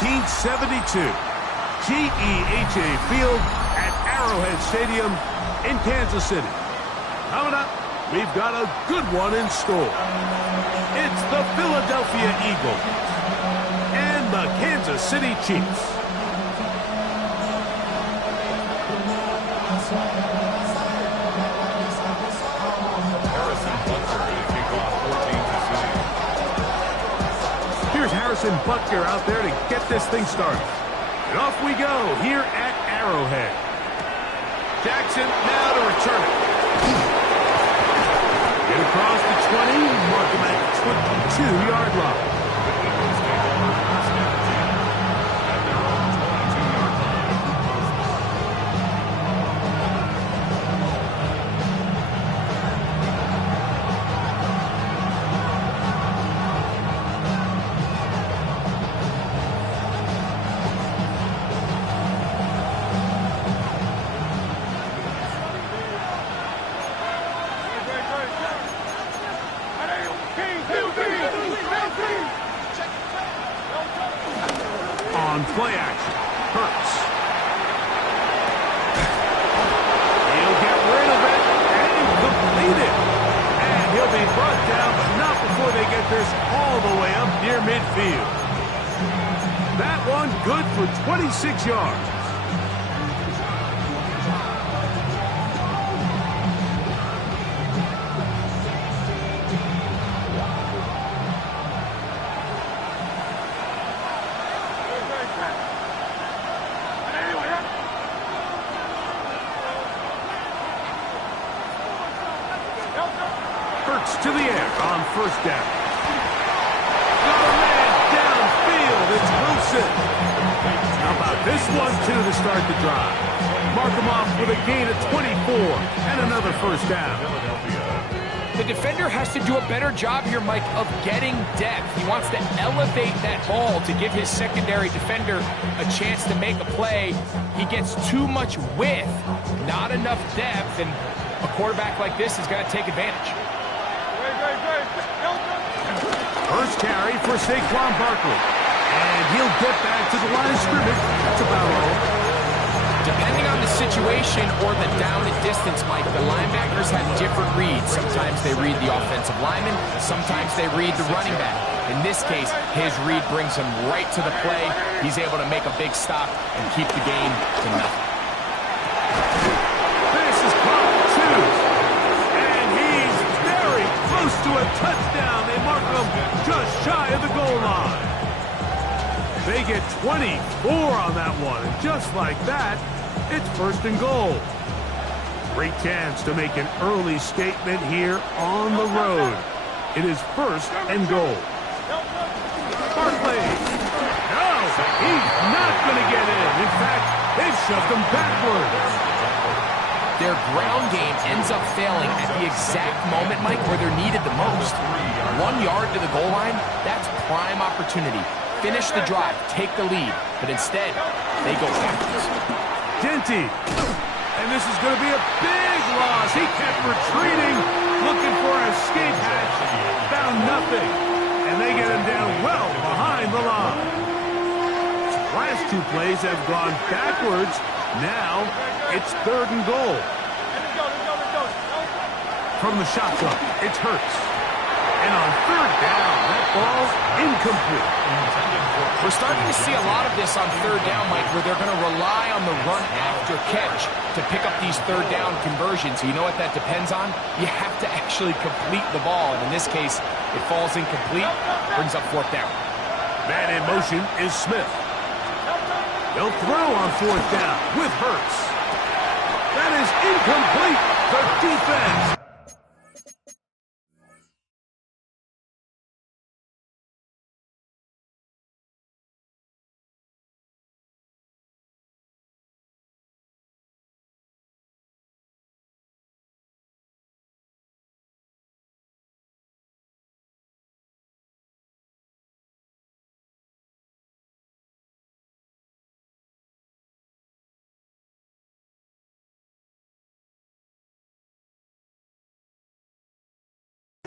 1972. GEHA Field at Arrowhead Stadium in Kansas City. Coming up, we've got a good one in store. It's the Philadelphia Eagles and the Kansas City Chiefs. Here's Harrison Butker out there to get this thing started. And off we go here at Arrowhead. Jackson now to return it. Get across the 20, mark him at the 22-yard line. On play action, Hurts. He'll get rid of it and complete it. And he'll be brought down, but not before they get this all the way up near midfield. That one good for 26 yards. Hurts to the air on first down. Got a man downfield. It's Wilson. How about this one, too, to start the drive? Mark him off with a gain of 24 and another first down. The defender has to do a better job here, Mike, of getting depth. He wants to elevate that ball to give his secondary defender a chance to make a play. He gets too much width, not enough depth, and a quarterback like this is going to take advantage. First carry for Saquon Barkley. And he'll get back to the line of scrimmage. That's about all. Depending on the situation or the down and distance, Mike, the linebackers have different reads. Sometimes they read the offensive lineman. Sometimes they read the running back. In this case, his read brings him right to the play. He's able to make a big stop and keep the game to nothing. This is caught two. And he's very close to a touchdown. They mark him just shy of the goal line. They get 24 on that one. And just like that, it's first and goal. Great chance to make an early statement here on the road. It is first and goal. Barkley. No, he's not going to get in. In fact, they've shoved him backwards. Their ground game ends up failing at the exact moment, Mike, where they're needed the most. 1 yard to the goal line, that's prime opportunity. Finish the drive, take the lead, but instead, they go backwards. Genty. And this is going to be a big loss. He kept retreating, looking for an escape hatch. Found nothing. And they get him down well behind the line. Last two plays have gone backwards. Now, it's third and goal. From the shotgun, it's Hurts. And on third down, that ball's incomplete. We're starting to see a lot of this on third down, Mike, where they're going to rely on the run after catch to pick up these third down conversions. You know what that depends on? You have to actually complete the ball. And in this case, it falls incomplete, brings up fourth down. Man in motion is Smith. They'll throw on fourth down with Hurts. That is incomplete. The defense.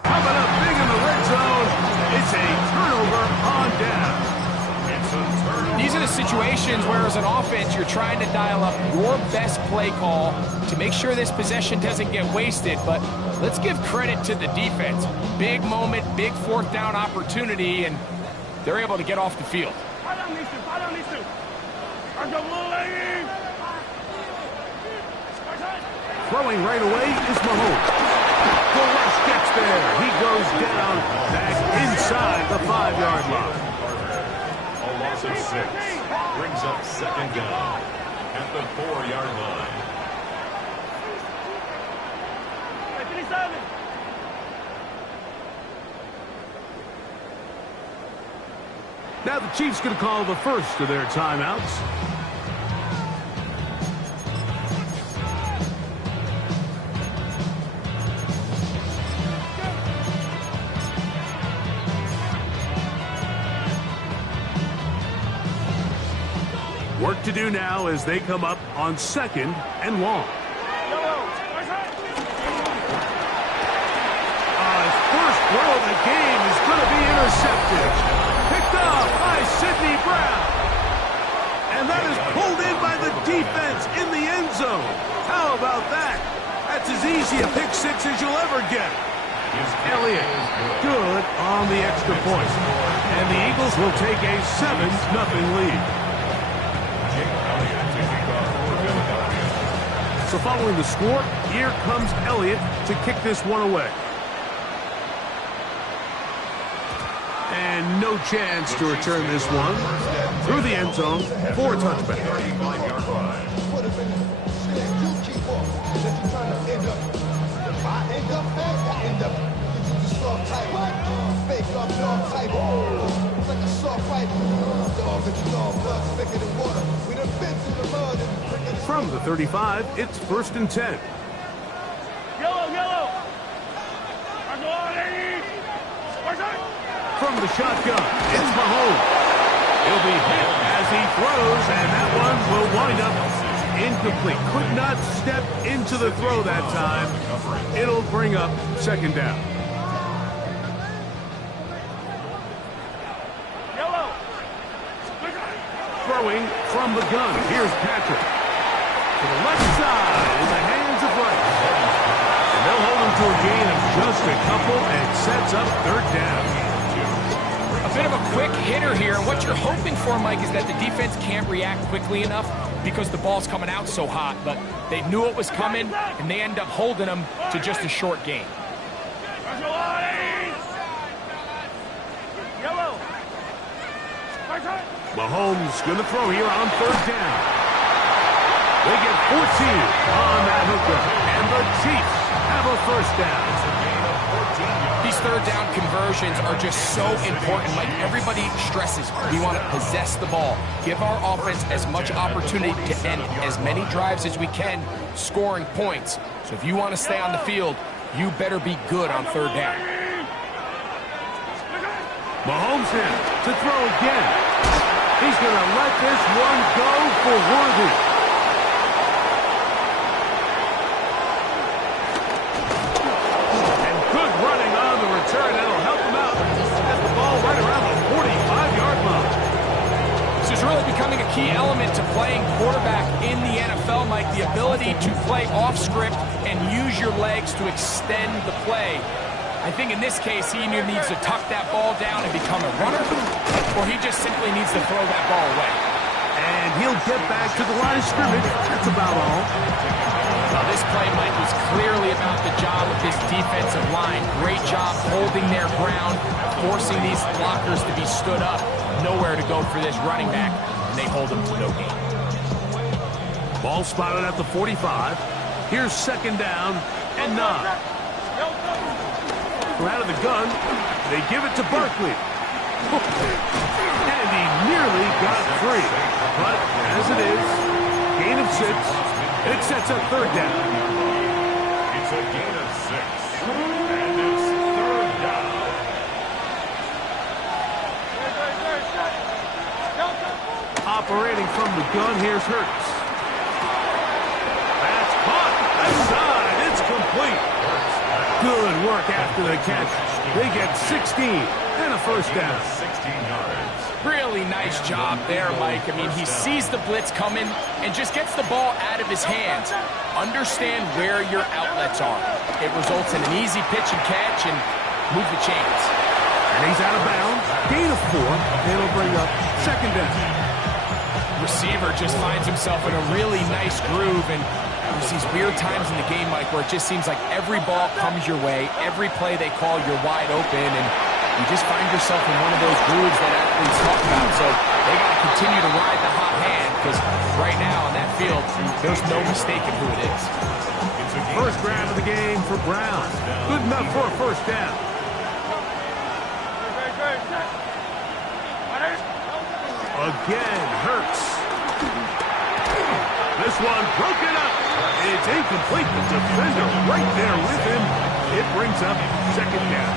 Coming up big in the red zone, it's a turnover on down. It's a turnover. These are the situations where, as an offense, you're trying to dial up your best play call to make sure this possession doesn't get wasted. But let's give credit to the defense. Big moment, big fourth down opportunity, and they're able to get off the field. Throwing right away is Mahomes. The rush gets there. He goes down back inside the 5-yard line. A loss of 6 brings up second down at the 4-yard line. Now the Chiefs going to call the first of their timeouts. Work to do now as they come up on 2nd and long. His first throw of the game is going to be intercepted. Picked up by Sidney Brown. And that is pulled in by the defense in the end zone. How about that? That's as easy a pick six as you'll ever get. Elliott, good on the extra point. And the Eagles will take a 7-0 lead. So following the score, here comes Elliott to kick this one away. And no chance to return this one through the end zone for a touchback. From the 35, it's 1st and 10. From the shotgun, it's Mahomes. He'll be hit as he throws, and that one will wind up incomplete. Could not step into the throw that time. It'll bring up 2nd down. Throwing from the gun. Here's Patrick. To the left side in the hands of Rice. And they'll hold him to a gain of just a couple and sets up 3rd down. A bit of a quick hitter here, and what you're hoping for, Mike, is that the defense can't react quickly enough because the ball's coming out so hot, but they knew it was coming, and they end up holding them to just a short gain. Mahomes going to throw here on 3rd down. They get 14 on that hookup, and the Chiefs have a 1st down. These 3rd down conversions are just so important. Like everybody stresses, we want to possess the ball, give our offense as much opportunity to end as many drives as we can, scoring points. So if you want to stay on the field, you better be good on 3rd down. Mahomes in to throw again. He's going to let this one go for Worthy. And good running on the return. That'll help him out. Get the ball right around the 45-yard line. This is really becoming a key element to playing quarterback in the NFL, Mike. The ability to play off script and use your legs to extend the play. I think in this case, he either needs to tuck that ball down and become a runner, or he just simply needs to throw that ball away. And he'll get back to the line of scrimmage. That's about all. Now, this play, Mike, was clearly about the job of this defensive line. Great job holding their ground, forcing these blockers to be stood up. Nowhere to go for this running back, and they hold him to no gain. Ball spotted at the 45. Here's 2nd down and 9. From out of the gun, they give it to Barkley. And he nearly got free. But as it is, gain of 6. It sets up 3rd down. It's a gain of 6. And it's 3rd down. Operating from the gun, here's Hurts. That's caught. Aside, it's complete. Good work after the catch. They get 16 and a first down. 16 yards. Really nice job there, Mike. I mean, he sees the blitz coming and just gets the ball out of his hands. Understand where your outlets are. It results in an easy pitch and catch and move the chains. And he's out of bounds. Gain of 4. It'll bring up second down. Receiver just finds himself in a really nice groove, and there's these weird times in the game, Mike, where it just seems like every ball comes your way, every play they call, you're wide open, and you just find yourself in one of those grooves that athletes talk about. So they got to continue to ride the hot hand, because right now on that field, there's no mistaking who it is. First round of the game for Brown. Good enough for a first down. Again, Hurts. This one broken up. It's incomplete. The defender right there with him. It brings up second down.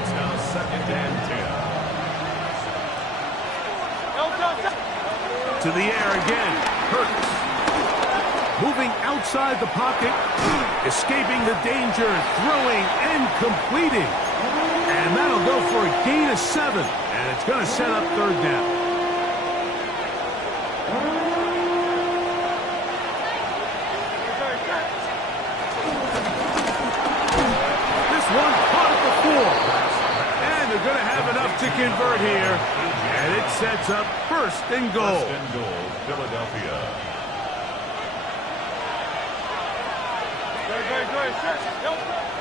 It's now second and 10. To the air again. Hurts. Moving outside the pocket. Escaping the danger. Throwing and completing. And that'll go for a gain of 7. And it's going to set up third down. One caught at the 4. And they're going to have enough to convert here. And it sets up first and goal. First and goal, Philadelphia.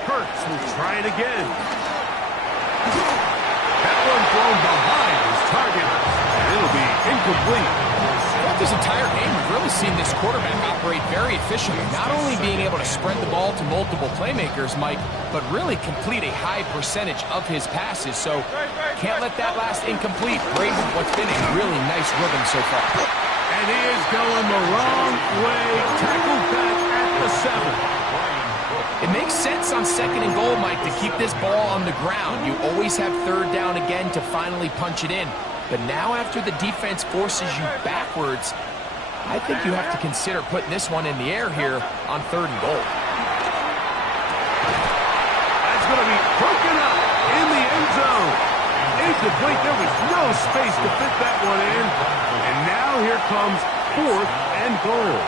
Hurts will try it again. That one thrown behind his target. And it'll be incomplete. Throughout this entire game, we've really seen this quarterback operate very efficiently, not only being able to spread the ball to multiple playmakers, Mike, but really complete a high percentage of his passes. So can't let that last incomplete break what's been a really nice rhythm so far. And he is going the wrong way. Tackled back at the 7. It makes sense on second and goal, Mike, to keep this ball on the ground. You always have third down again to finally punch it in. But now after the defense forces you backwards, I think you have to consider putting this one in the air here on third and goal. That's going to be broken up in the end zone. Incomplete. There was no space to fit that one in. And now here comes fourth and goal.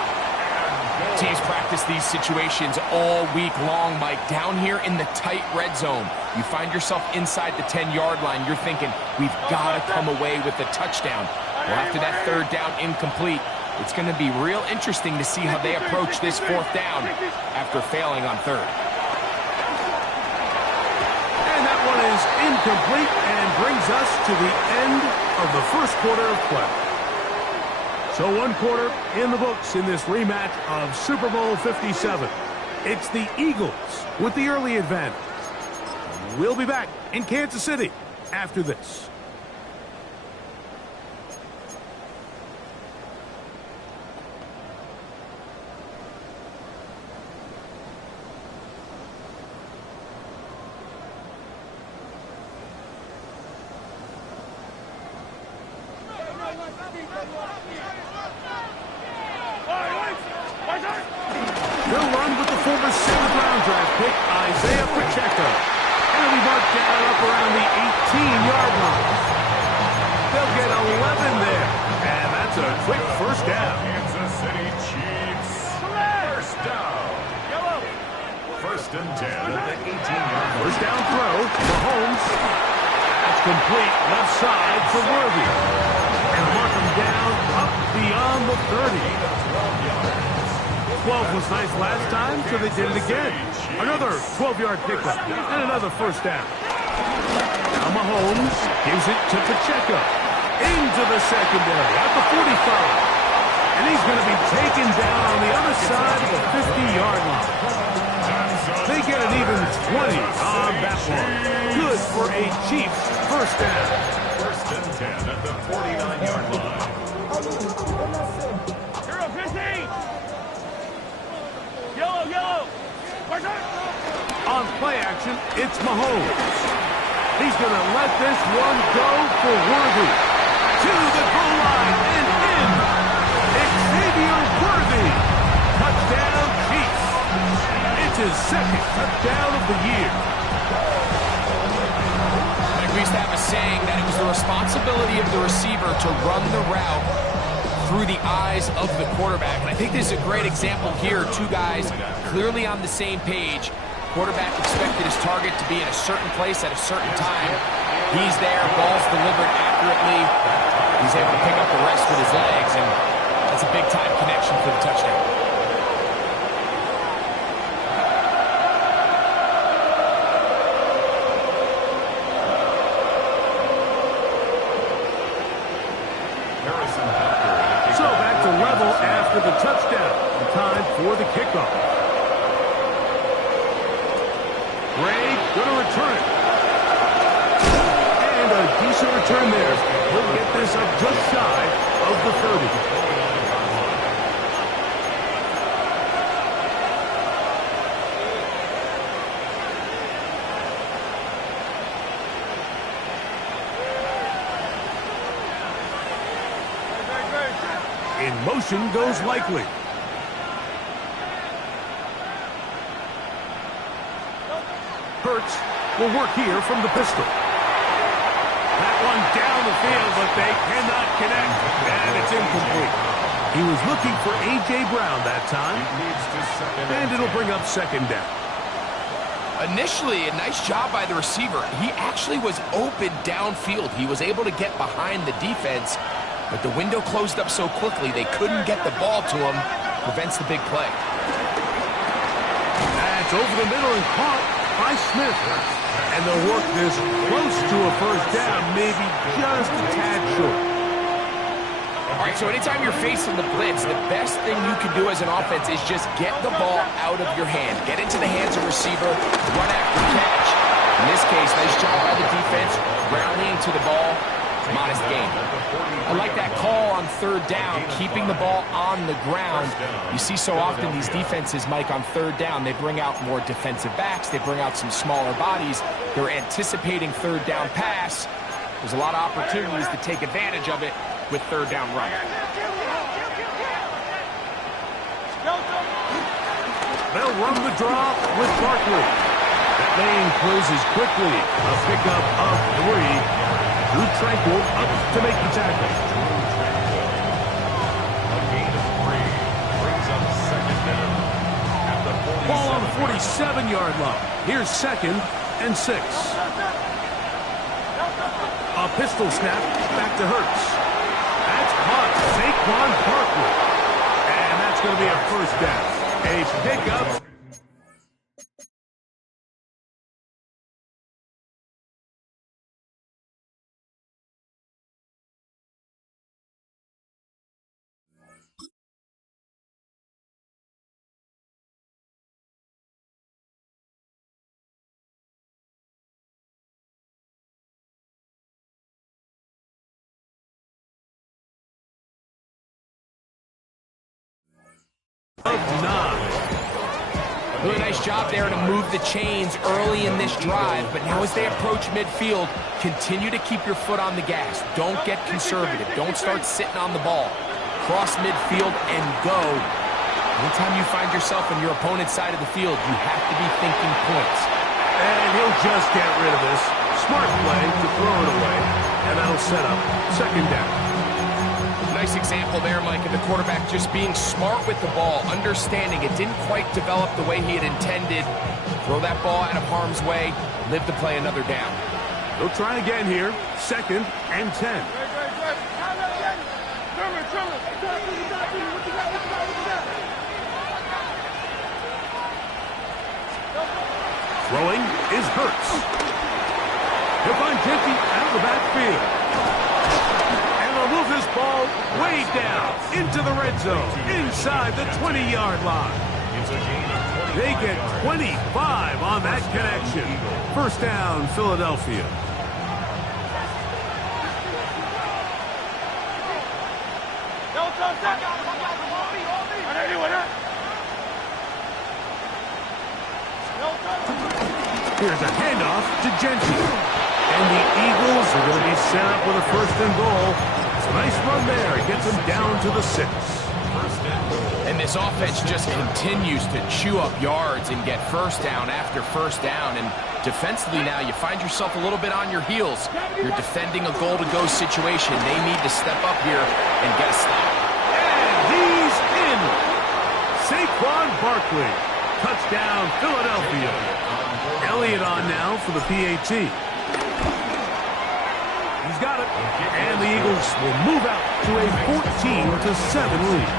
Teams practice these situations all week long, Mike. Down here in the tight red zone, you find yourself inside the 10-yard line. You're thinking, we've got to come away with a touchdown. Well, after that third down incomplete, it's going to be real interesting to see how they approach this fourth down after failing on third. And that one is incomplete and brings us to the end of the first quarter of play. So one quarter in the books in this rematch of Super Bowl 57. It's the Eagles with the early advantage. We'll be back in Kansas City after this. They'll run with the former 7th round draft pick, Isaiah Pacheco. And he'll be marked down up around the 18-yard line. They'll get 11 there. And that's a quick first down. Kansas City Chiefs. First down. First and 10 at the 18-yard line. First down throw for Holmes. That's complete left side for Worthy. And mark him down up beyond the 30. 12 was nice last time, so they did it again. Another 12-yard pickup and another first down. Now Mahomes gives it to Pacheco. Into the secondary at the 45. And he's going to be taken down on the other side of the 50-yard line. They get an even 20 on that one. Good for a Chiefs first down. First and 10 at the 49-yard line. On play action, it's Mahomes. He's going to let this one go for Worthy. To the goal line and in. Xavier Worthy. Touchdown, Chiefs. It's his second touchdown of the year. Like we used to have a ability of the receiver to run the route through the eyes of the quarterback. And I think this is a great example here. Two guys clearly on the same page. Quarterback expected his target to be in a certain place at a certain time. He's there, ball's delivered accurately. He's able to pick up the rest with his legs, and that's a big-time connection for the touchdown. So back to level after the touchdown. Time for the kickoff. Ray going to return it. And a decent return there. He'll get this up just shy of the 30. In motion goes Likely. Hurts will work here from the pistol. That one down the field, but they cannot connect, and it's incomplete. He was looking for A.J. Brown that time, and it'll bring up second down. Initially, a nice job by the receiver. He actually was open downfield. He was able to get behind the defense, but the window closed up so quickly they couldn't get the ball to him. Prevents the big play. That's over the middle and caught by Smith. And they'll work this close to a first down, maybe just a tad short. All right, so anytime you're facing the blitz, the best thing you can do as an offense is just get the ball out of your hand. Get into the hands of receiver, run after catch. In this case, nice job by the defense, rallying to the ball. Modest gain. I like that call on third down, keeping the ball on the ground. You see so often these defenses, Mike, on third down, they bring out more defensive backs. They bring out some smaller bodies. They're anticipating third down pass. There's a lot of opportunities to take advantage of it with third down run. They'll run the draw with Barkley. That lane closes quickly. A pickup of 3. Drew Tranquil up to make the tackle. A gain of 3 brings up second down at the 47. Ball on the 47-yard line. Here's 2nd and 6. A pistol snap back to Hurts. That's caught. Saquon Barkley. And that's going to be a first down. A pickup. Of 9. Really nice job there to move the chains early in this drive, but now as they approach midfield, continue to keep your foot on the gas. Don't get conservative. Don't start sitting on the ball. Cross midfield and go. Anytime you find yourself on your opponent's side of the field, you have to be thinking points. And he'll just get rid of this. Smart play to throw it away, and that'll set up second down. Nice example there, Mike, of the quarterback just being smart with the ball, understanding it didn't quite develop the way he had intended. Throw that ball out of harm's way, live to play another down. They'll try again here, 2nd and 10. Throwing is Hurts. He'll find Jenty out of the backfield. Move this ball way down into the red zone, inside the 20-yard line. They get 25 on that connection. First down, Philadelphia. Here's a handoff to Jenty. And the Eagles are going to be set up with a 1st and goal. It's a nice run there. It gets them down to the 6. And this offense just continues to chew up yards and get first down after first down. And defensively now, you find yourself a little bit on your heels. You're defending a goal-to-go situation. They need to step up here and get a stop. And he's in. Saquon Barkley. Touchdown, Philadelphia. Elliott on now for the PAT. He's got it. And the Eagles will move out to a 14-7 lead.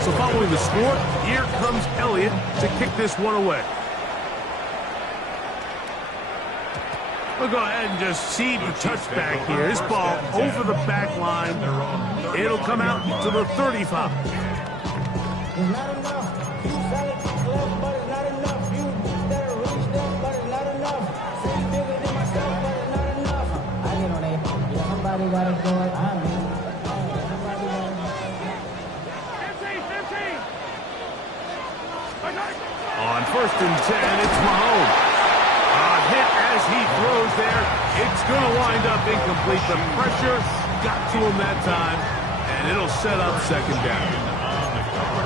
So following the score, here comes Elliott to kick this one away. We'll go ahead and just seed the touchback here. This ball over the back line. It'll come out to the 35. On 1st and 10, it's Mahomes. Hit as he throws there. It's going to wind up incomplete. The pressure got to him that time, and it'll set up 2nd down.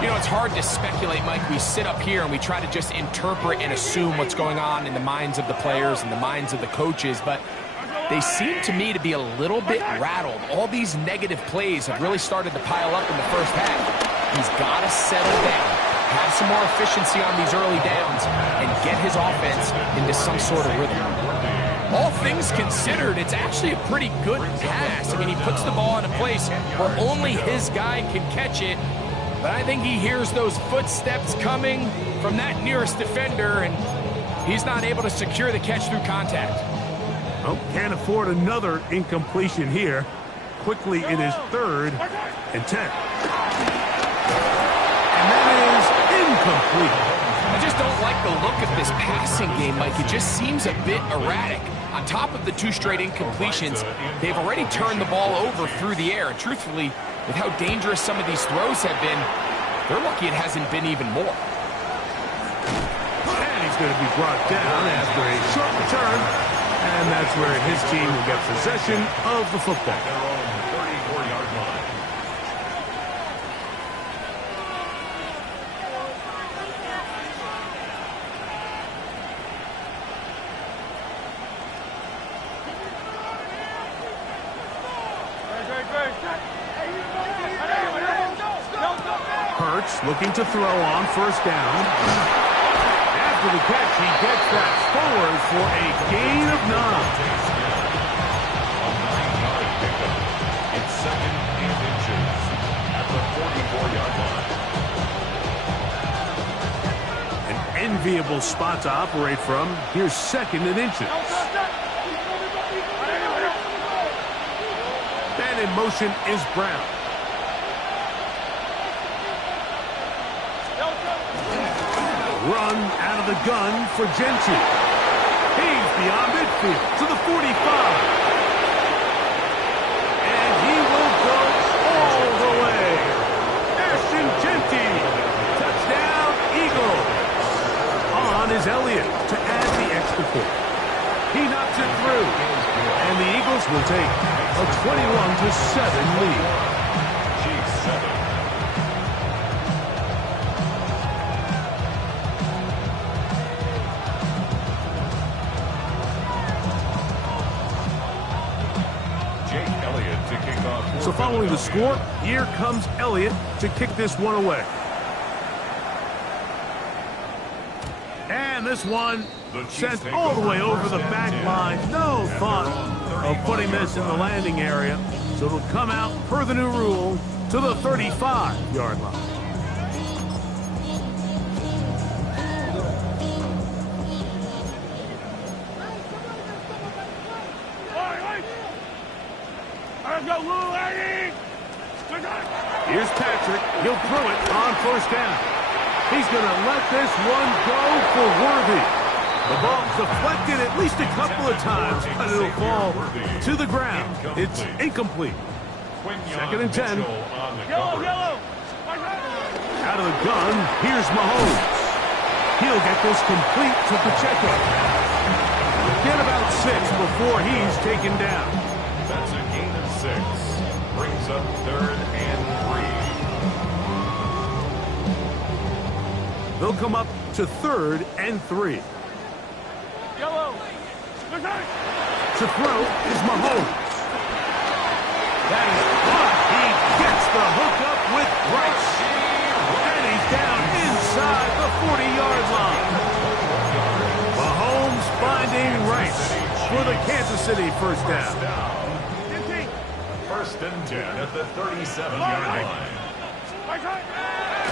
You know, it's hard to speculate, Mike. We sit up here and we try to just interpret and assume what's going on in the minds of the players and the minds of the coaches, but they seem to me to be a little bit rattled. All these negative plays have really started to pile up in the first half. He's got to settle down, have some more efficiency on these early downs, and get his offense into some sort of rhythm. All things considered, it's actually a pretty good pass. I mean, he puts the ball in a place where only his guy can catch it, but I think he hears those footsteps coming from that nearest defender, and he's not able to secure the catch through contact. Well, can't afford another incompletion here. Quickly, it is 3rd and 10. And that is incomplete. I just don't like the look of this passing game, Mike. It just seems a bit erratic. On top of the 2 straight incompletions, they've already turned the ball over through the air. And truthfully, with how dangerous some of these throws have been, they're lucky it hasn't been even more. And he's going to be brought down after a short return. And that's where his team will get possession of the football. Looking to throw on 1st down. After the catch, he gets that forward for a gain of 9. It's 2nd and inches at the 44-yard line. An enviable spot to operate from. Here's 2nd and inches. And in motion is Brown. Run out of the gun for Gentry. He's beyond midfield to the 45. And he will go all the way. Ashton Gentry. Touchdown, Eagles. On is Elliott to add the extra point. He knocks it through. And the Eagles will take a 21-7 lead. Chise. So following the score, here comes Elliott to kick this one away. And this one sent all the way over the back line. No thought of putting this in the landing area. So it'll come out, per the new rule, to the 35-yard line. Here's Patrick. He'll throw it on 1st down. He's going to let this one go for Worthy. The ball's deflected at least a couple of times, but it'll fall to the ground. It's incomplete. 2nd and 10. Yellow. Out of the gun, here's Mahomes. He'll get this complete to Pacheco. get about 6 before he's taken down. That's a gain of 6. Brings up 3rd and 3. They'll come up to 3rd and 3. Yellow. To throw is Mahomes. That is caught. He gets the hookup with Rice. And he's down inside the 40-yard line. Mahomes finding Rice for the Kansas City first down. 1st and 10 at the 37-yard line.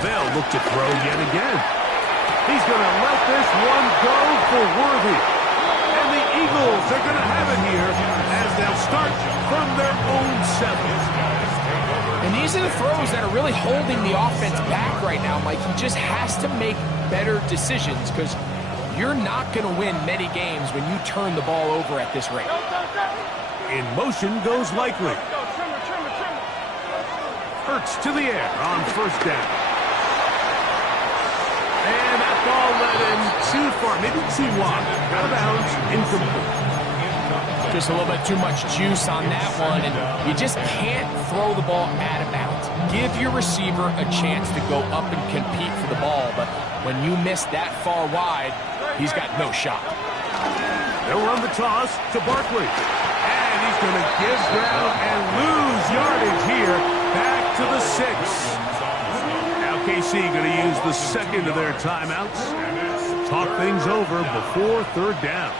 They'll look to throw yet again. He's going to let this one go for Worthy. And the Eagles are going to have it here as they'll start from their own 7. And these are the throws that are really holding the offense back right now, Mike. He just has to make better decisions because you're not going to win many games when you turn the ball over at this rate. In motion goes Likely. Hurts to the air on first down. And that ball led him too far, maybe too wide. Out of bounds, incomplete. Just a little bit too much juice on that one, and you just can't throw the ball out of bounds. Give your receiver a chance to go up and compete for the ball, but when you miss that far wide, he's got no shot. They'll run the toss to Barkley. And he's going to give ground and lose yardage here. Back to the 6. Now KC going to use the second of their timeouts. Talk things over before 3rd down.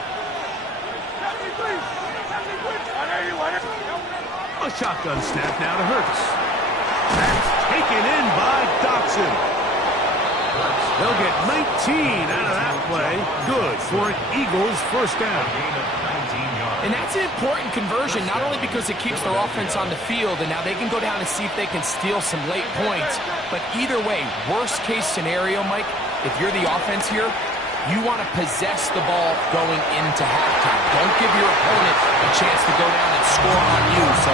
A shotgun snap now to Hurts. That's taken in by Dotson. They'll get 19 out of that play. Good for an Eagles first down. And that's an important conversion, not only because it keeps their offense on the field, and now they can go down and see if they can steal some late points. But either way, worst case scenario, Mike, if you're the offense here, you want to possess the ball going into halftime. Don't give your opponent a chance to go down and score on you. So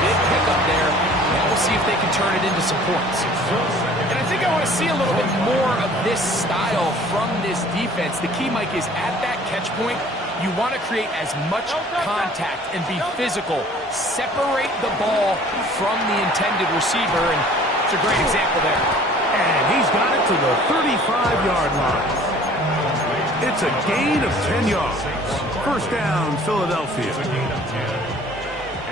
big pickup there. Now we'll see if they can turn it into some points. And I think I want to see a little bit more of this style from this defense. The key, Mike, is at that catch point, you want to create as much contact and be physical. Separate the ball from the intended receiver, and it's a great example there. And he's got it to the 35-yard line. It's a gain of 10 yards. First down, Philadelphia. It's a gain of 10.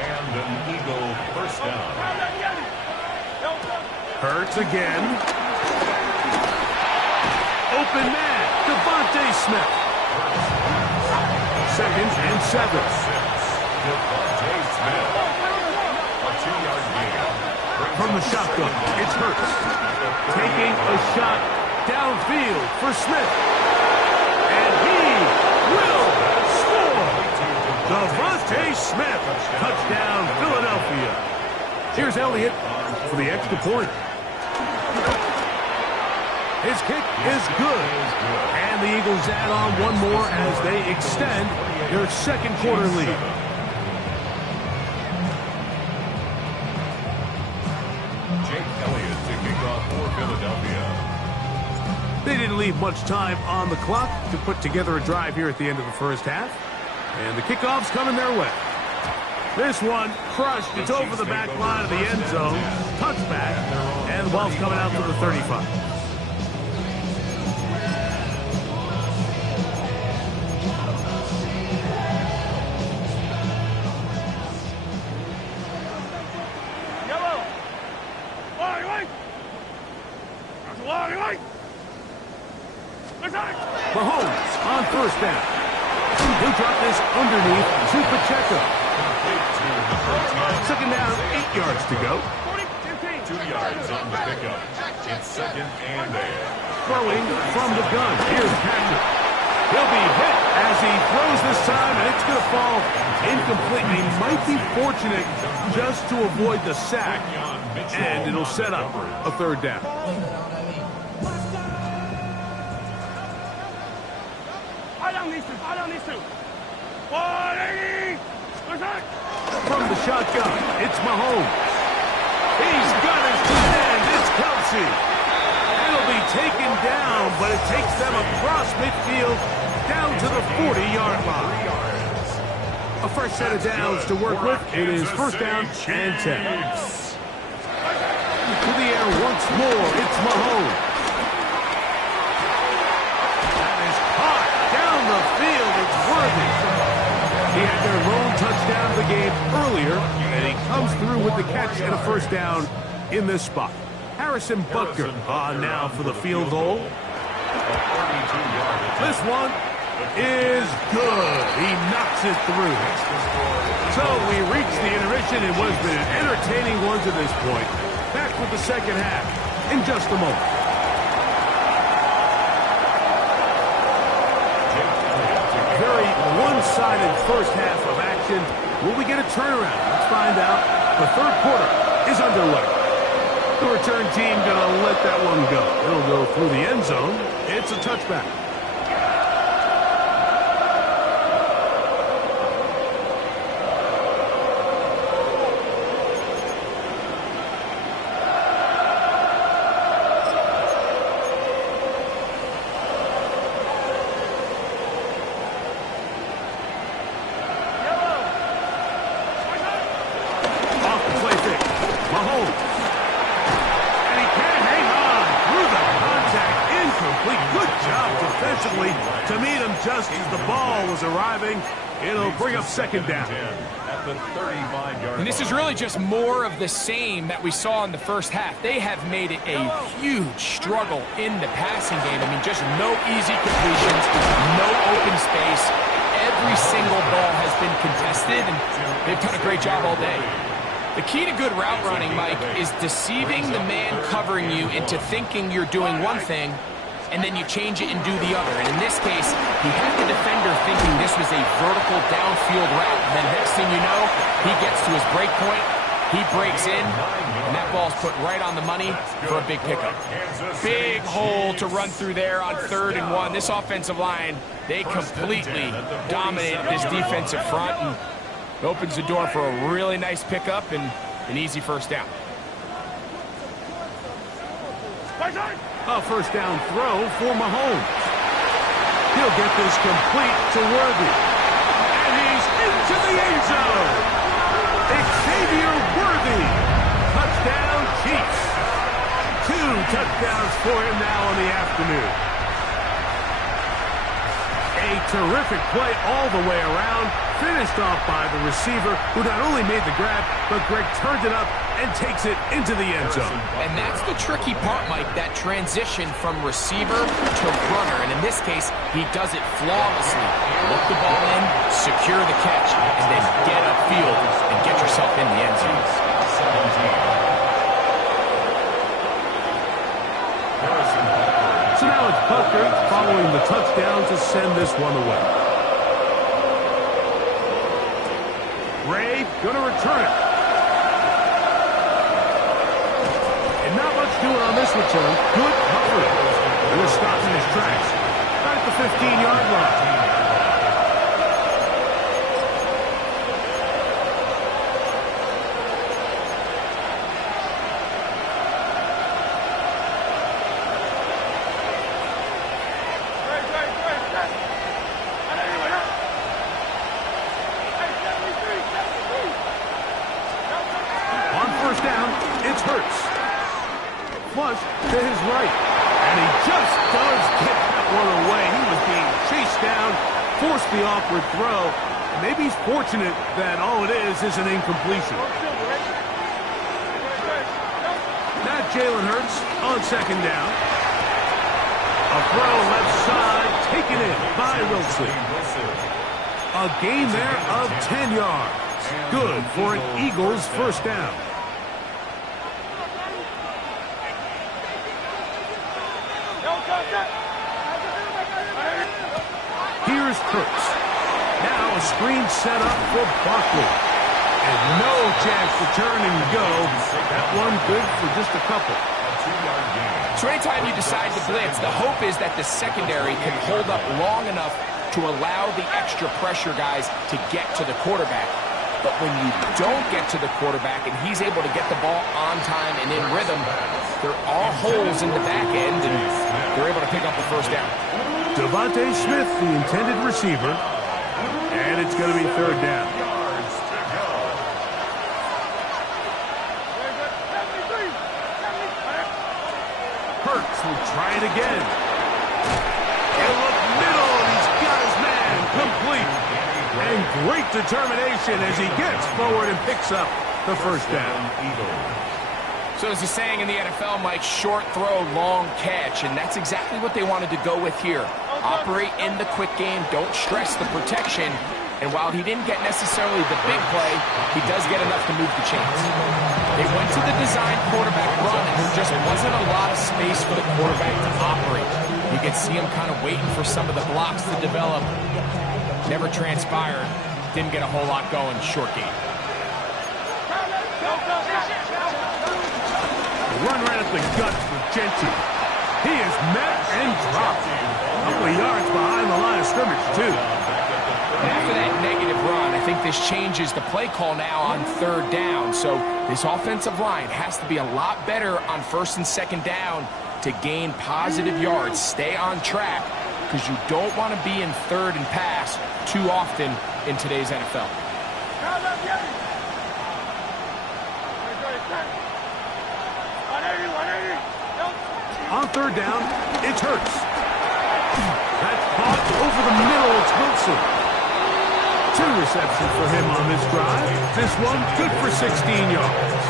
And an Eagle first down. Hurts again. Open man, Devontae Smith. 2nd and 7. Devontae Smith. A 2-yard gain. From the shotgun, it's Hurts. Taking a shot downfield for Smith. And he will score. Devontae Smith. Touchdown, Philadelphia. Here's Elliott for the extra point. His kick is good. And the Eagles add on one more as they extend their second quarter lead. Jake Elliott to kick off for Philadelphia. They didn't leave much time on the clock to put together a drive here at the end of the first half. And the kickoff's coming their way. This one crushed. It's over the back line of the end zone. Touchback. And the ball's coming out to the 35. Mahomes on first down. He'll drop this underneath to Pacheco. 2nd down, 8 yards to go. 2 yards on the pickup. It's 2nd and 8. Throwing from the gun. Here's Patrick. He'll be hit as he throws this time, and it's going to fall incomplete. He might be fortunate just to avoid the sack, and it'll set up a 3rd down. From the shotgun, it's Mahomes. He's got his tight end. It's Kelsey. It'll be taken down, but it takes them across midfield down to the 40-yard line. A fresh set of downs to work with. It is first down and 10. To the air once more. It's Mahomes. That is caught down the field. It's Worthy. He had their lone touchdown of the game earlier, and he comes through with the catch and a first down in this spot. Harrison Butker on now for the field goal. This one is good. He knocks it through. So we reach the intermission in what has been an entertaining one to this point. Back with the second half in just a moment. Very one-sided first half of action. Will we get a turnaround? Let's find out. The third quarter is underway. The return team going to let that one go. It'll go through the end zone. It's a touchback. To meet him just as the ball was arriving. It'll bring up second down. At the 35-yard And this is really just more of the same that we saw in the first half. They have made it a huge struggle in the passing game. I mean, just no easy completions, no open space. Every single ball has been contested, and they've done a great job all day. The key to good route running, Mike, is deceiving the man covering you into thinking you're doing one thing, and then you change it and do the other. And in this case, he had the defender thinking this was a vertical downfield route. And then next thing you know, he gets to his break point, he breaks in, and that ball's put right on the money for a big pickup. Big hole to run through there on 3rd and 1. This offensive line, they completely dominated this defensive front, and opens the door for a really nice pickup and an easy first down. A first down throw for Mahomes. He'll get this complete to Worthy. And he's into the end zone. Xavier Worthy. Touchdown, Chiefs. 2 touchdowns for him now in the afternoon. A terrific play all the way around. Finished off by the receiver, who not only made the grab, but Greg turned it up and takes it into the end zone. And that's the tricky part, Mike, that transition from receiver to runner. And in this case, he does it flawlessly. Look the ball in, secure the catch, and then get upfield and get yourself in the end zone. So now it's Butker following the touchdown to send this one away. Ray going to return it. And not much doing on this return. Good coverage. And they're stopping his tracks. Right at the 15-yard line. Flush to his right. And he just does get that one away. He was being chased down, forced the awkward throw. Maybe he's fortunate that all it is an incompletion. Now Jalen Hurts on second down. A throw left side, taken in by Wilson. A gain there of 10 yards. Good for an Eagles first down. Here's Kurtz. Now a screen set up for Barkley. And no chance to turn and go. That one good for just a couple. So anytime you decide to blitz, the hope is that the secondary can hold up long enough to allow the extra pressure guys to get to the quarterback. But when you don't get to the quarterback and he's able to get the ball on time and in rhythm, there are holes in the back end, and they're able to pick up the first down. Devontae Smith, the intended receiver. And it's going to be third down. Yards to go. Hurts will try it again. He'll look middle, and he's got his man complete. And great determination as he gets forward and picks up the first down. So there's a saying in the NFL, Mike, short throw, long catch, and that's exactly what they wanted to go with here. Operate in the quick game, don't stress the protection, and while he didn't get necessarily the big play, he does get enough to move the chains. They went to the design quarterback run, and there just wasn't a lot of space for the quarterback to operate. You could see him kind of waiting for some of the blocks to develop. Never transpired, didn't get a whole lot going, short game. Run right at the guts for Chise. He is met and dropped. A couple of yards behind the line of scrimmage, too. And after that negative run, I think this changes the play call now on third down. So this offensive line has to be a lot better on first and second down to gain positive yards. Stay on track, because you don't want to be in third and pass too often in today's NFL. On third down, it's Hurts. That's caught over the middle. It's Wilson. 2 receptions for him on this drive. This one good for 16 yards.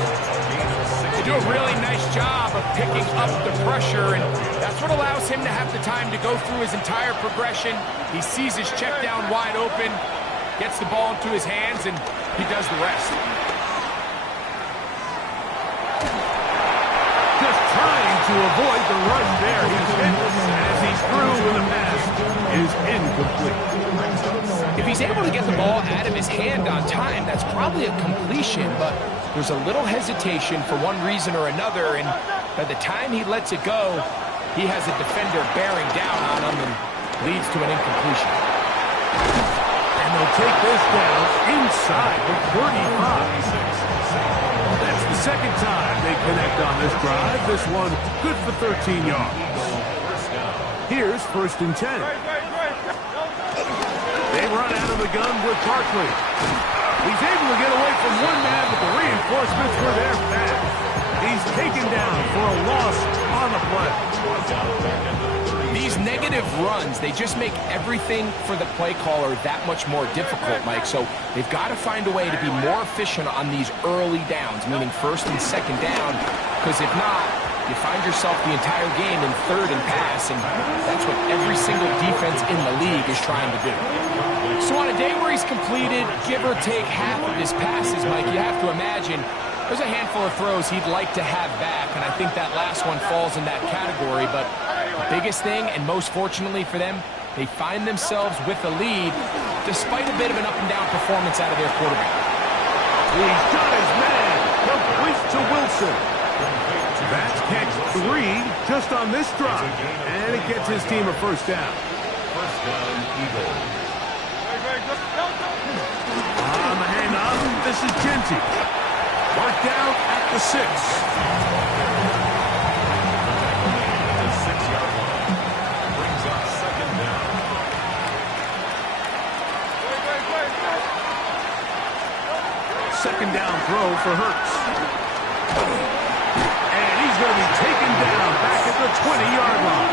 They do a really nice job of picking up the pressure, and that's what allows him to have the time to go through his entire progression. He sees his check down wide open, gets the ball into his hands, and he does the rest. To avoid the run there, he's hit as he's through with a pass is incomplete. If he's able to get the ball out of his hand on time, that's probably a completion, but there's a little hesitation for one reason or another, and by the time he lets it go, he has a defender bearing down on him and leads to an incompletion. And they'll take this down inside the 35. That's the second time they connect on this drive. This one good for 13 yards. Here's first and 10. They run out of the gun with Barkley. He's able to get away from one man, but the reinforcements were there fast. He's taken down for a loss on the play. These negative runs, they just make everything for the play caller that much more difficult, Mike. So they've got to find a way to be more efficient on these early downs, meaning first and second down, because if not, you find yourself the entire game in third and pass, and that's what every single defense in the league is trying to do. So on a day where he's completed, give or take half of his passes, Mike, you have to imagine there's a handful of throws he'd like to have back, and I think that last one falls in that category. But the biggest thing, and most fortunately for them, they find themselves with a lead despite a bit of an up-and-down performance out of their quarterback. He's got his man. Complete to Wilson. That's catch 3 just on this drive, and it gets his team a first down. First down, Eagles. On the handoff, this is Chise. Mark down at the 6. The 6-yard line. Brings up second down. Second down throw for Hurts. And he's going to be taken down back at the 20-yard line.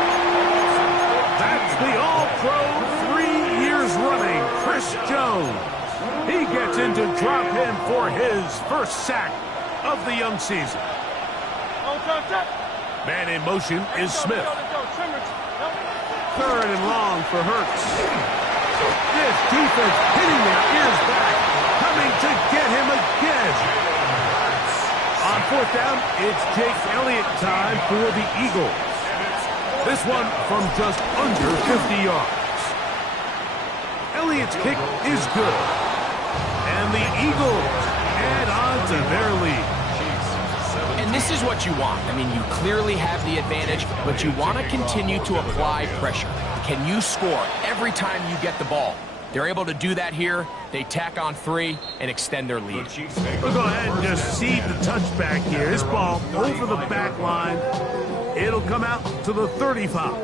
That's the All-Pro 3 years running, Chris Jones. He gets in to drop him for his first sack of the young season. Man in motion is Smith. Third and long for Hurts. This defense hitting their ears back, coming to get him again. On fourth down, it's Jake Elliott time for the Eagles. This one from just under 50 yards. Elliott's kick is good. And the Eagles add on to their lead. And this is what you want. I mean, you clearly have the advantage, but you want to continue to apply pressure. Can you score every time you get the ball? They're able to do that here. They tack on 3 and extend their lead. We'll go ahead and just cede the touchback here. This ball over the back line. It'll come out to the 35.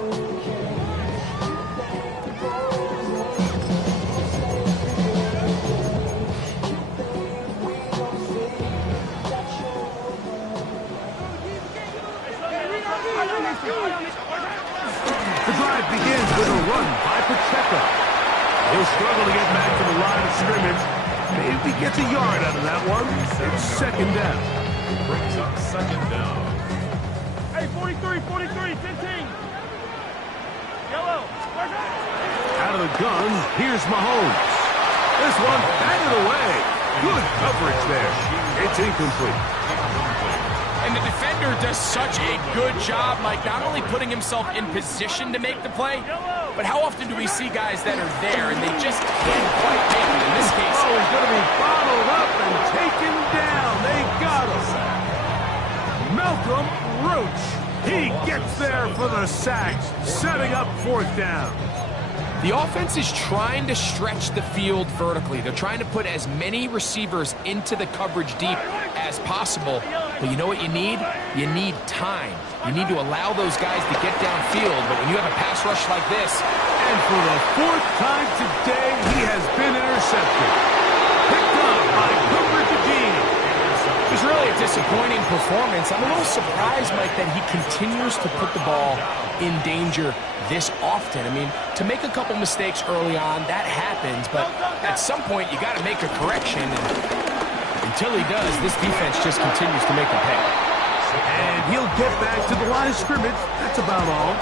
back to the line of scrimmage. Maybe gets a yard out of that one. It's second down. Brings up second down. Hey, 43, 43, 15. Yellow. Out of the gun, here's Mahomes. This one batted away. Good coverage there. It's incomplete. And the defender does such a good job, Mike, not only putting himself in position to make the play, but how often do we see guys that are there and they just can't quite make it? In this case, Oh, he's going to be bottled up and taken down. They got him. Malcolm Roach. He gets there for the sack, setting up fourth down. the offense is trying to stretch the field vertically. They're trying to put as many receivers into the coverage deep as possible. But you know what you need? You need time. You need to allow those guys to get downfield. But when you have a pass rush like this, and for the fourth time today, he has been intercepted. Picked up by Cooper DeJean. it's really a disappointing performance. I'm a little surprised, Mike, that he continues to put the ball in danger this often. I mean, to make a couple mistakes early on, that happens, but at some point you got to make a correction, and until he does, this defense just continues to make him pay. And he'll get back to the line of scrimmage. That's about all.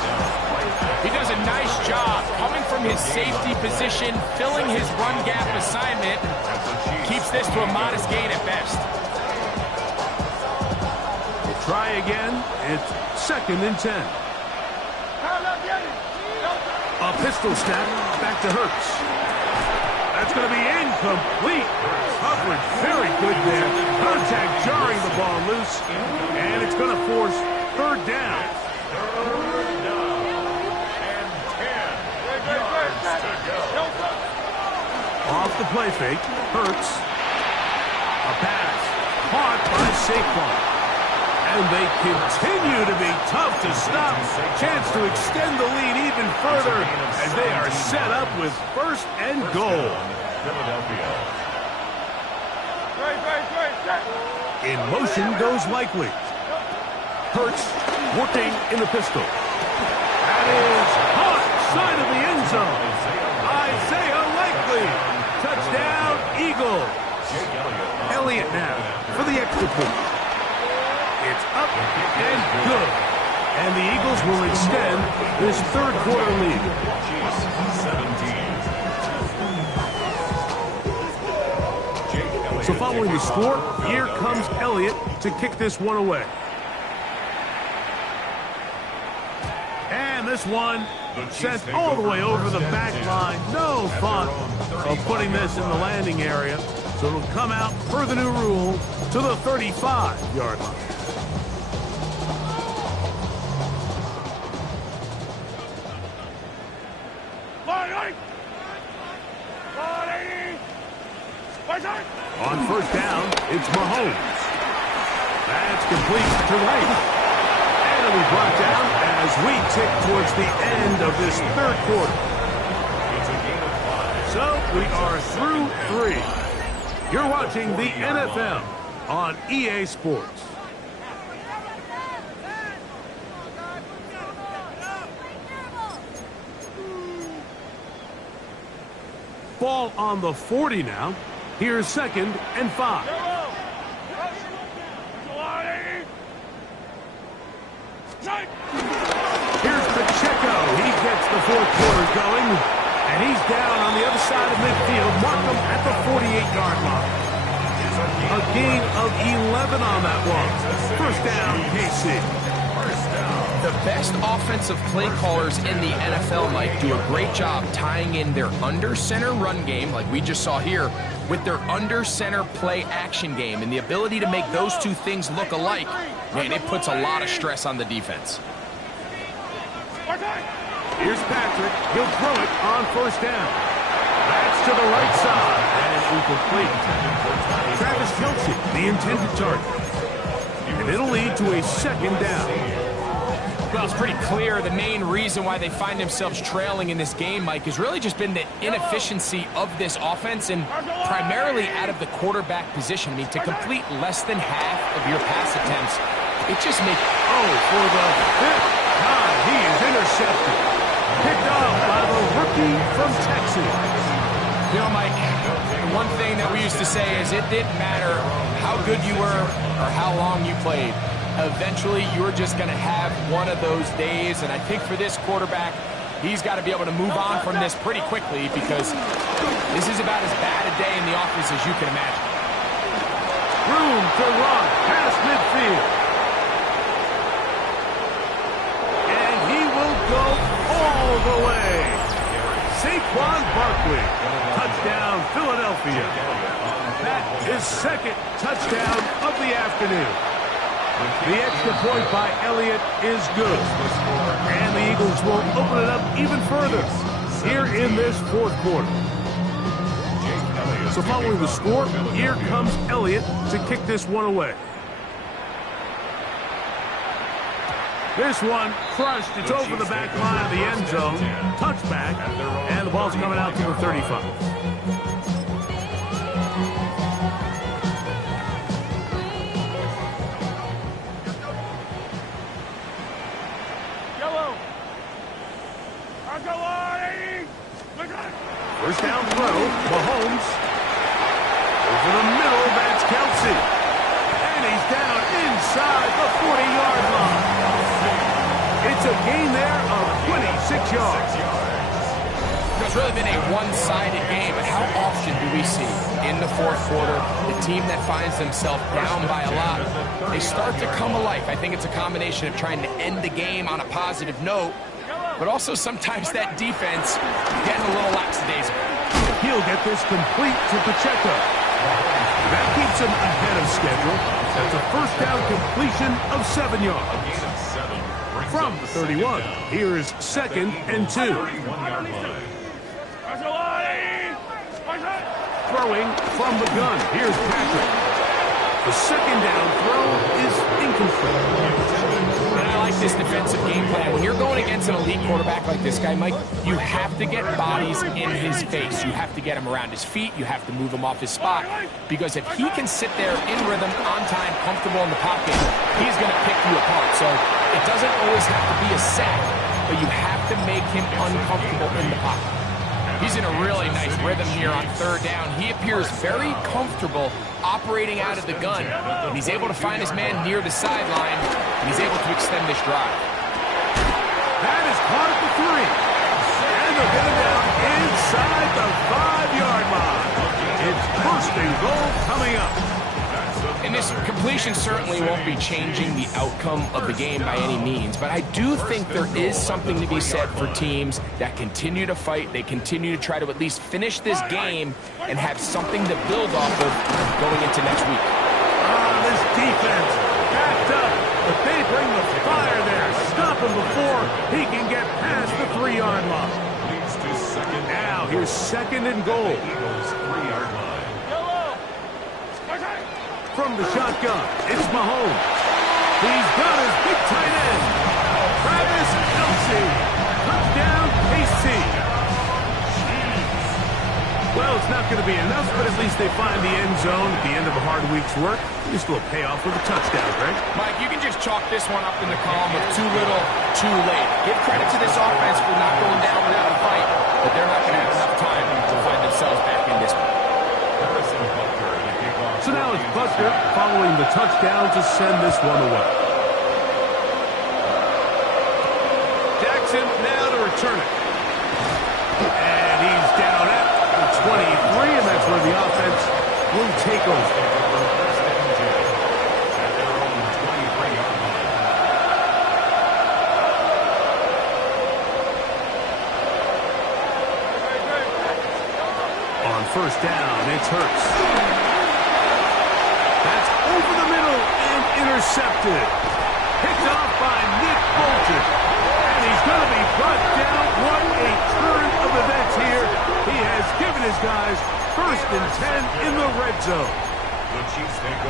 He does a nice job coming from his safety position, filling his run gap assignment, keeps this to a modest gain at best. Try again. It's 2nd and 10. A pistol snap back to Hurts. That's going to be incomplete. Coverage very good there. Contact jarring the ball loose. And it's going to force 3rd down. Off the play fake. Hurts. A pass. Caught by Saquon. And they continue to be tough to stop. Chance to extend the lead even further as they are set up with 1st and goal. Philadelphia. In motion goes Likely. Hurts working in the pistol. That is caught. Side of the end zone. Isaiah Likely. Touchdown, Eagles. Elliott now for the extra point. It's up and good. And the Eagles will extend this 3rd quarter lead. So following the score, here comes Elliott to kick this one away. And this one sent all the way over the back line. No thought of putting this in the landing area. So it'll come out per the new rule to the 35-yard line. On 1st down, it's Mahomes. That's complete to Wright. And it'll be brought down as we tick towards the end of this 3rd quarter. So we are through 3. You're watching the NFL on EA Sports. Ball on the 40 now. Here's 2nd and 5. Here's Pacheco. He gets the 4th quarter going. And he's down on the other side of midfield. Mark him at the 48-yard line. A gain of 11 on that one. 1st down, KC. The best offensive play callers in the NFL, Mike, do a great job tying in their under-center run game, like we just saw here, with their under-center play action game. And the ability to make those two things look alike, man, it puts a lot of stress on the defense. Here's Patrick. He'll throw it on 1st down. That's to the right side. And incomplete. Travis Kelce, the intended target. And it'll lead to a 2nd down. Well, it's pretty clear the main reason why they find themselves trailing in this game, Mike, has really just been the inefficiency of this offense and primarily out of the quarterback position. I mean, to complete less than half of your pass attempts, it just makes... Oh, for the 5th time, he is intercepted. Picked off by the rookie from Texas. You know, Mike, the one thing that we used to say is it didn't matter how good you were or how long you played. Eventually, you're just going to have one of those days, and I think for this quarterback, he's got to be able to move on from this pretty quickly because this is about as bad a day in the office as you can imagine. Room to run past midfield. And he will go all the way. Saquon Barkley. Touchdown, Philadelphia. That is second touchdown of the afternoon. The extra point by Elliott is good. And the Eagles will open it up even further here in this fourth quarter. So following the score, here comes Elliott to kick this one away. This one crushed. It's over the back line of the end zone. Touchback. And the ball's coming out to the 35. First down throw, Mahomes. Over the middle, that's Kelsey. And he's down inside the 40-yard line. It's a gain there of 26 yards. It's really been a one-sided game, but how often do we see in the fourth quarter the team that finds themselves down by a lot, they start to come alive. I think it's a combination of trying to end the game on a positive note, but also sometimes that defense getting a little lackadaisical. He'll get this complete to Pacheco. That keeps him ahead of schedule. That's a first down completion of 7 yards. From the 31, here's second and 2. Throwing from the gun, here's Patrick. The second down throw is incomplete. And I like this defensive game plan. When you're going against an elite quarterback like this guy, Mike, you have to get bodies in his face. You have to get him around his feet. You have to move him off his spot. Because if he can sit there in rhythm, on time, comfortable in the pocket, he's going to pick you apart. So it doesn't always have to be a sack, but you have to make him uncomfortable in the pocket. He's in a really nice rhythm here on third down. He appears very comfortable operating out of the gun, and he's able to find his man near the sideline, and he's able to extend this drive. That is caught at the 3. And they'll get it down inside the 5-yard line. It's first and goal coming up. And this completion certainly won't be changing the outcome of the game by any means, but I do think there is something to be said for teams that continue to fight. They continue to try to at least finish this game and have something to build off of going into next week. This defense backed up, but they bring the fire there. Stop him before he can get past the 3-yard line. Now here's second and goal. From the shotgun, it's Mahomes. He's got his big tight end. Travis Kelsey. Touchdown, KC. Well, it's not going to be enough, but at least they find the end zone at the end of a hard week's work. Just a little payoff with a touchdown, Greg. Mike, you can just chalk this one up in the column of too little, too late. Give credit to this offense for not going down without a fight, but they're not going to have enough time to find themselves back in this one. So now it's Butker following the touchdown to send this one away. Jackson now to return it. And he's down at the 23, and that's where the offense will take over. On first down, it's Hurts. That's over the middle and intercepted. Picked off by Nick Bolton. And he's going to be brought down. What a turn of events here. He has given his guys first and 10 in the red zone.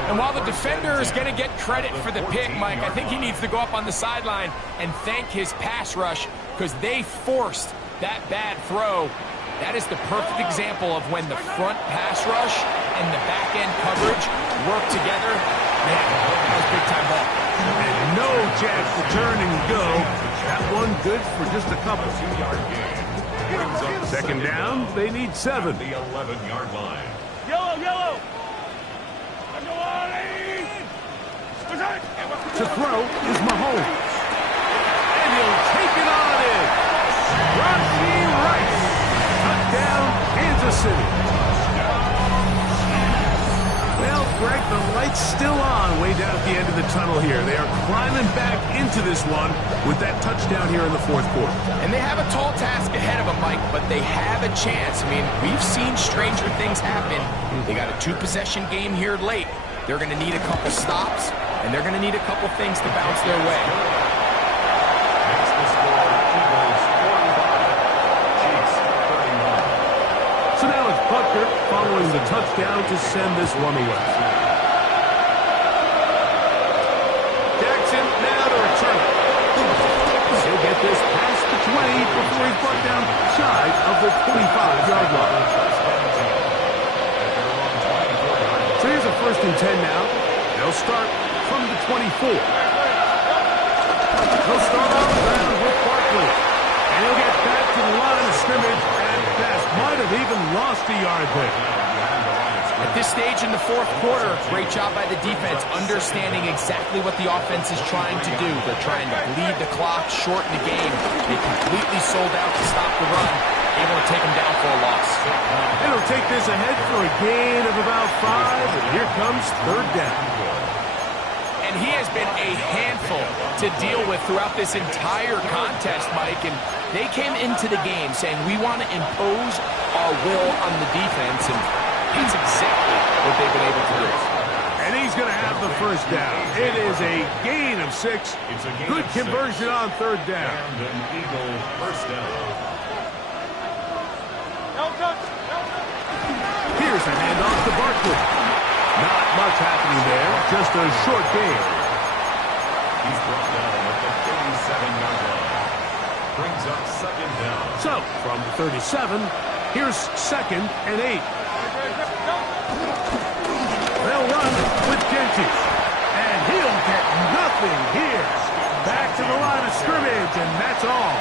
And while the defender is going to get credit for the pick, Mike, I think he needs to go up on the sideline and thank his pass rush because they forced that bad throw. That is the perfect example of when the front pass rush and the back-end coverage work together. Man, that was big-time ball. And no chance to turn and go. That one good for just a couple. 2-yard gain. Brings up Second down, they need 7. the 11-yard line. Yellow, yellow. To throw is Mahomes. And he'll take it on in. Rashi Rice. Touchdown, Kansas City. Well, Greg, the light's still on way down at the end of the tunnel here. They are climbing back into this one with that touchdown here in the fourth quarter. And they have a tall task ahead of them, Mike, but they have a chance. I mean, we've seen stranger things happen. They got a 2-possession game here late. They're going to need a couple stops, and they're going to need a couple things to bounce their way. Makes the score Eagles 45, Chiefs 31. So now it's Butker following the touchdown to send this one away. Jackson now to return it. He'll get this past the 20 before he's brought down shy of the 25-yard line. So here's a 1st and 10 now. They'll start from the 24. They'll start on the ground with Barkley. And he'll get back to the line of scrimmage and pass. Might have even lost a yard there. At this stage in the fourth quarter, great job by the defense understanding exactly what the offense is trying to do. They're trying to bleed the clock, shorten the game. They completely sold out to stop the run, able to take them down for a loss. It'll take this ahead for a gain of about 5, and here comes 3rd down. And he has been a handful to deal with throughout this entire contest, Mike. And they came into the game saying, we want to impose our will on the defense, and that's exactly what they've been able to do. And he's going to have the 1st down. It is a gain of 6. It's a gain Good of conversion 6. on 3rd down. And an Eagle 1st down. Here's a handoff to Barkley. Not much happening there, just a short gain. He's brought down at the 37-yard line. Brings up 2nd down. So, from the 37, here's 2nd and 8. They'll run with Genty. And he'll get nothing here. Back to the line of scrimmage, and that's all.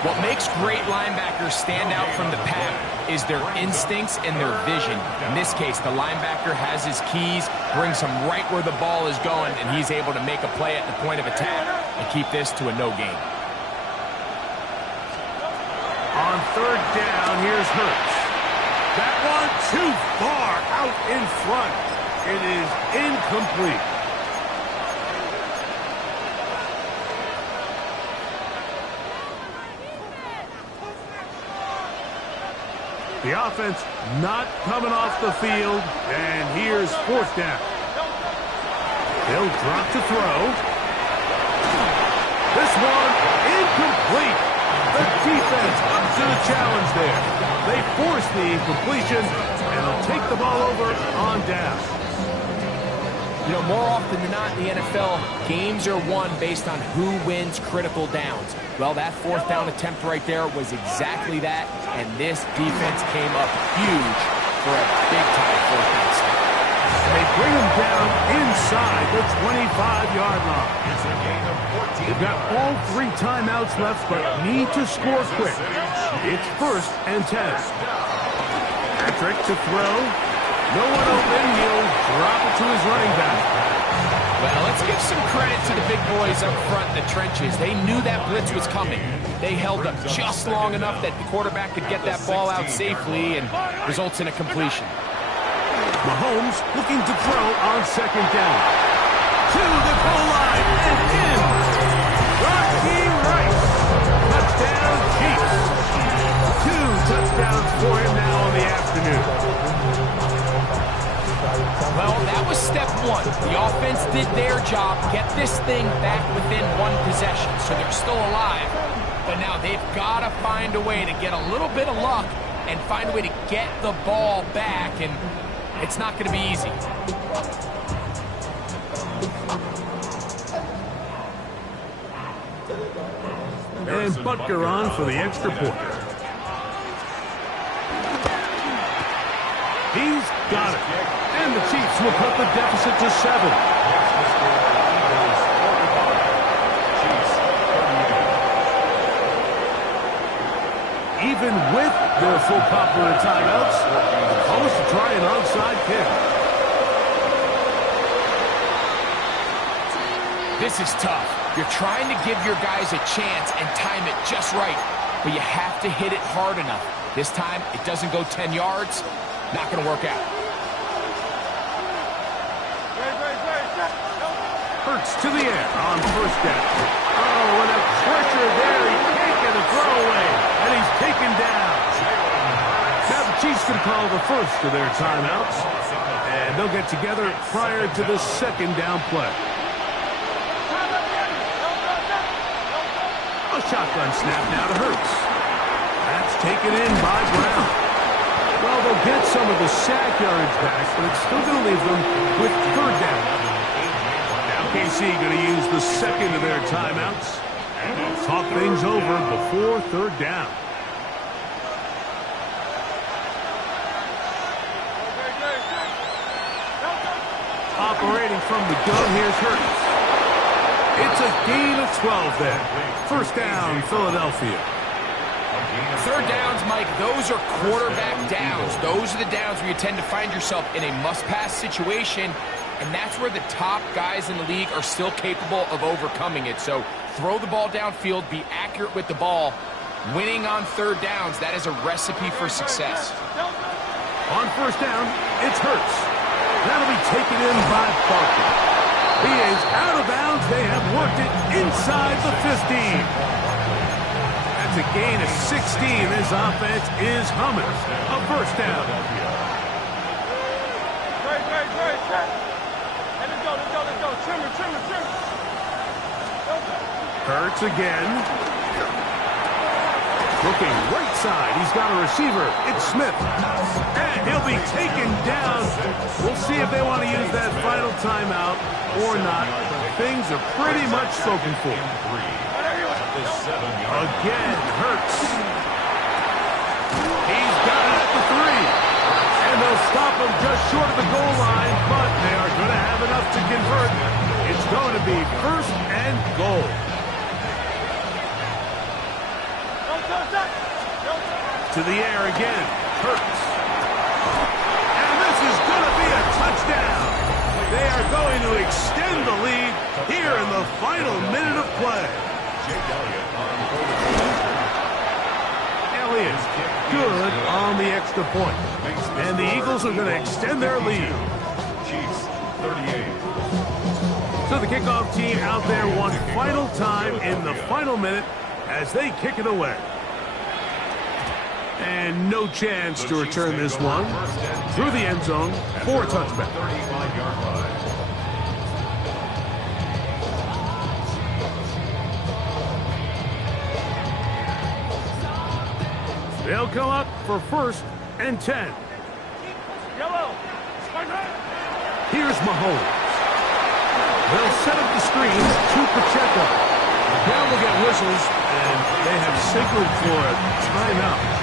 What makes great linebackers stand out from the pack is their instincts and their vision. In this case, the linebacker has his keys, brings him right where the ball is going, and he's able to make a play at the point of attack and keep this to a no gain. On 3rd down, here's Hurts. That one too far out in front. It is incomplete. The offense not coming off the field, and here's 4th down. They'll drop to throw. This one incomplete. The defense up to the challenge there. They force the incompletion, and they'll take the ball over on down. You know, more often than not in the NFL, games are won based on who wins critical downs. Well, that 4th down attempt right there was exactly that, and this defense came up huge for a big-time 4th down stop. They bring him down inside the 25-yard line. It's a gain of 14. They've got all 3 timeouts left, but need to score quick. It's 1st and 10. Patrick to throw. No one open. He'll drop it to his running back. Well, let's give some credit to the big boys up front in the trenches. They knew that blitz was coming. They held up just long enough that the quarterback could get that ball out safely and results in a completion. Mahomes looking to throw on 2nd down. To the goal line and in. Rashi Rice. Touchdown, Chiefs. 2 touchdowns for him now on the afternoon. Well, that was step 1. The offense did their job, get this thing back within 1 possession, so they're still alive. But now they've got to find a way to get a little bit of luck and find a way to get the ball back, and it's not going to be easy. And Butker on for the extra point. He's got it. And the Chiefs will cut the deficit to 7. even with their full complement of timeouts, almost to try an onside kick. This is tough. You're trying to give your guys a chance and time it just right, but you have to hit it hard enough. This time, it doesn't go 10 yards. Not going to work out. Hurts to the air on first down. Oh, and a pressure there. He can't get a throwaway, and he's taken down. Now the Chiefs going to call the first of their timeouts, and they'll get together prior to the second down play. A shotgun snap now to Hurts. That's taken in by Brown. Well, they'll get some of the sack yards back, but it's still going to leave them with third down. Now KC going to use the second of their timeouts. Talk things over before third down. Operating from the gun, here's Hurts. It's a gain of 12 there. First down, Philadelphia. Third downs, Mike, those are quarterback downs. Those are the downs where you tend to find yourself in a must-pass situation, and that's where the top guys in the league are still capable of overcoming it. So throw the ball downfield, be accurate with the ball. Winning on third downs, that is a recipe for success. On first down, it's Hurts. That'll be taken in by Barkley. He is out of bounds. They have worked it inside the 15. That's a gain of 16. This offense is humming. A first down. Great. Hey, let's go. Trimmer. Hurts again. Looking right side. He's got a receiver. It's Smith. And he'll be taken down. We'll see if they want to use that final timeout or not. Things are pretty much spoken for. Again, Hurts. He's got it at the 3. And they'll stop him just short of the goal line, but they are going to have enough to convert. It's going to be first and goal. To the air again, Hurts. And this is going to be a touchdown. They are going to extend the lead here in the final minute of play. Elliott, good on the extra point. And the Eagles are going to extend their lead. Chiefs, 38. So the kickoff team out there one final time in the final minute as they kick it away. And no chance to return this one through the end zone for a touchback. 35-yard line. They'll come up for first and 10. Yellow. Here's Mahomes. They'll set up the screens to Pacheco. Now we'll get whistles, and they have signaled for a timeout.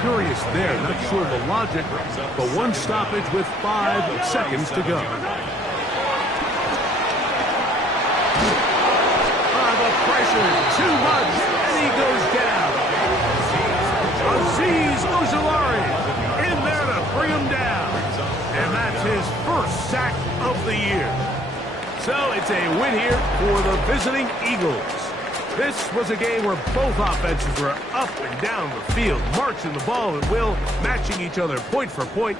Curious there, not sure of the logic, but one stoppage with 5 seconds to go. The pressure is too much, and he goes down. Azeez Ojulari in there to bring him down. And that's his first sack of the year. So it's a win here for the visiting Eagles. This was a game where both offenses were up and down the field, marching the ball at will, matching each other point for point.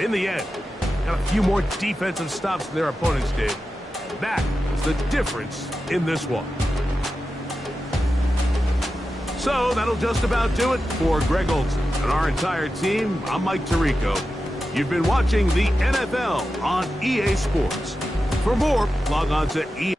In the end, got a few more defensive stops than their opponents did. That was the difference in this one. So that'll just about do it for Greg Olson and our entire team. I'm Mike Tirico. You've been watching the NFL on EA Sports. For more, log on to EA.